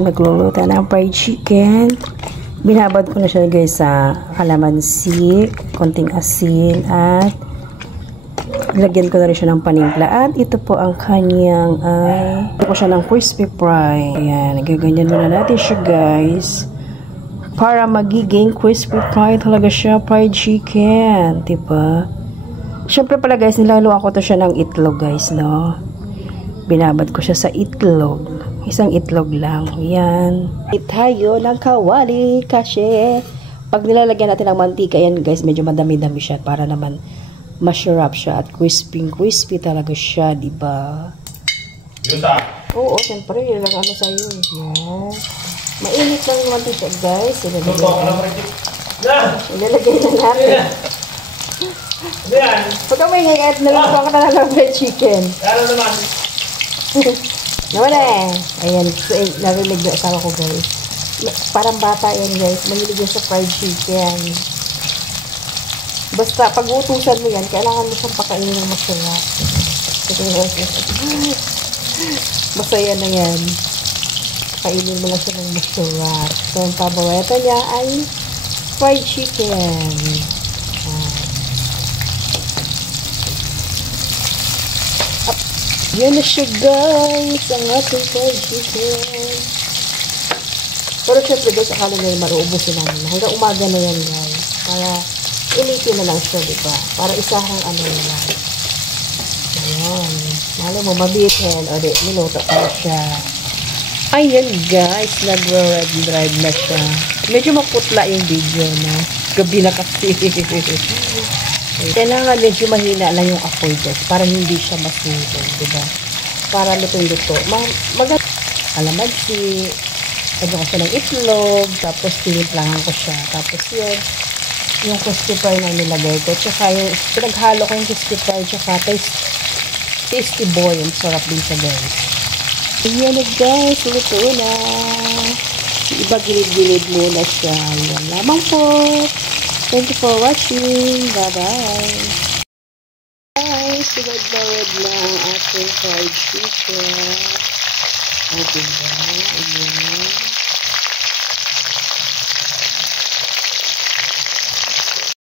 Magluluto ng fried chicken. Binabad ko na siya guys sa kalamansi, konting asin, at lagyan ko na rin siya ng panimpla. At ito po ang kanyang ito ko siya ng crispy fry. Ayan, nagaganyan muna natin siya guys. Para magiging crispy fry talaga siya, fried chicken. Diba? Siyempre pala guys, nilaluan ko to siya ng itlog guys, no? Binabad ko siya sa itlog. Isang itlog lang. Yan. Tayo ng kawali kasi pag nilalagyan natin ng mantika, yan guys, medyo madami-dami siya para naman masarap siya at crispy talaga siya, diba? Yusa? Oo, siyempre. Yan lang ano sa'yo. Yan. Mainit lang naman ito siya guys. Ilalagay na natin. Pagka may hingayat, nalakuha ka na lang ng fried chicken. Ano naman? Naman eh. Ayan. So, narinig na asawa ko guys. Parang bata yan guys. Mahilig yan sa fried chicken. Basta pag utusan mo yan, kailangan mo siyang pakainin ng masarap. Basta yan na yan. Pakainin mo lang siya ng masarap. So, ang paborito niya ay fried chicken. Yan na siya guys, ang ating fried chicken. Pero syempre guys, akala nyo maruubusin namin. Hanggang umaga na yan guys. Para initin na lang siya, diba? Para isahang ano na lang. Ayan. Mahalo mo, mabitin. O di, minuto pa siya. Ayan guys, nag-red na siya. Medyo maputla yung video na. Gabi na kasi. Kailangan medyo mahina lang yung apoy guys para hindi siya masunog, diba? Para lutong-luto. Maganda. Kalamansi. Lagyan ko siya ng itlog. Tapos tinimplahan ko siya. Tapos yun, yung crispy fry na nilagay ko. Tsaka yung pinaghalo ko yung crispy fry. Tsaka tasty boy. Ang sarap din siya guys. Ayan na guys. Luto na. Iba gilid-gilid muna siya. Ayan lamang po. Thank you for watching. Bye-bye. Guys, sunod-bawad na ang ating fried chicken. O, diba? Ayan.